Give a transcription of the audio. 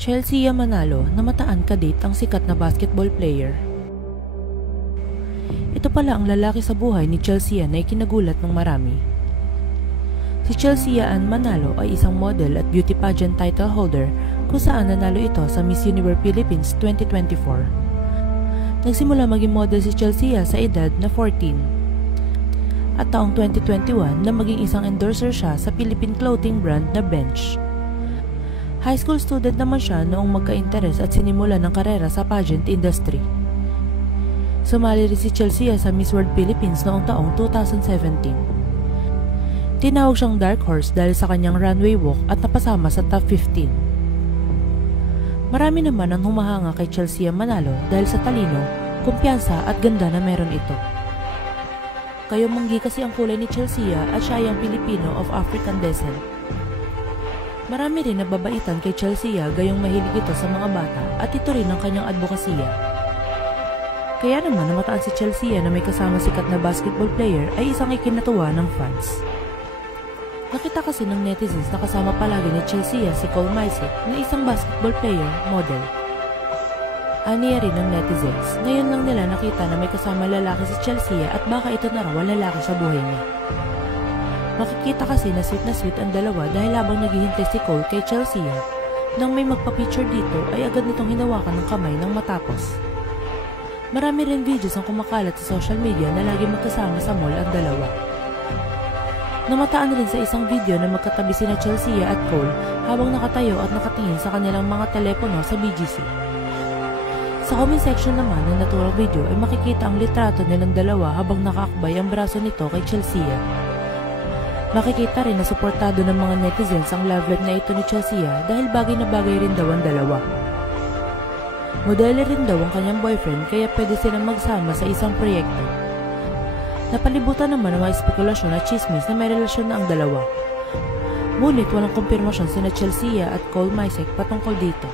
Chelsea Manalo na mataan kadate ang sikat na basketball player. Ito pala ang lalaki sa buhay ni Chelsea na ikinagulat ng marami. Si Chelsea Ann Manalo ay isang model at beauty pageant title holder kung saan nanalo ito sa Miss Universe Philippines 2024. Nagsimula maging model si Chelsea sa edad na 14. At taong 2021 na maging isang endorser siya sa Philippine clothing brand na Bench. High school student naman siya noong magka-interes at sinimula ng karera sa pageant industry. Sumali rin si Chelsea sa Miss World Philippines noong taong 2017. Tinawag siyang dark horse dahil sa kanyang runway walk at napasama sa top 15. Marami naman ang humahanga kay Chelsea Manalo dahil sa talino, kumpiyansa at ganda na meron ito. Kayumanggi kasi ang kulay ni Chelsea at siya ay ang Pilipino of African descent. Marami rin nababaitan kay Chelsea gayong mahilig ito sa mga bata at ito rin ang kanyang advokasya. Kaya naman namataan si Chelsea na may kasama sikat na basketball player ay isang ikinatuwa ng fans. Nakita kasi ng netizens na kasama palagi ni Chelsea si Cole Maisek na isang basketball player, model. Aniya rin ng netizens, ngayon lang nila nakita na may kasama lalaki si Chelsea at baka ito na raw ang lalaki sa buhay niya. Makikita kasi na sweet ang dalawa dahil habang naghihintay si Cole kay Chelsea, nang may magpa-picture dito ay agad nitong hinawakan ng kamay nang matapos. Marami rin videos ang kumakalat sa social media na lagi magkasama sa mall ang dalawa. Namataan rin sa isang video na magkatabi sina Chelsea at Cole habang nakatayo at nakatingin sa kanilang mga telepono sa BGC. Sa comment section naman ng naturang video ay makikita ang litrato nilang dalawa habang nakaakbay ang braso nito kay Chelsea. Makikita rin na suportado ng mga netizens ang love life na ito ni Chelsea dahil bagay na bagay rin daw ang dalawa. Modelo rin daw ang kanyang boyfriend kaya pwede silang magsama sa isang proyekto. Napalibutan naman ang mga espekulasyon at chismis na may relasyon na ang dalawa. Ngunit walang kumpirmasyon sina Chelsea at Cole Maisek patungkol dito.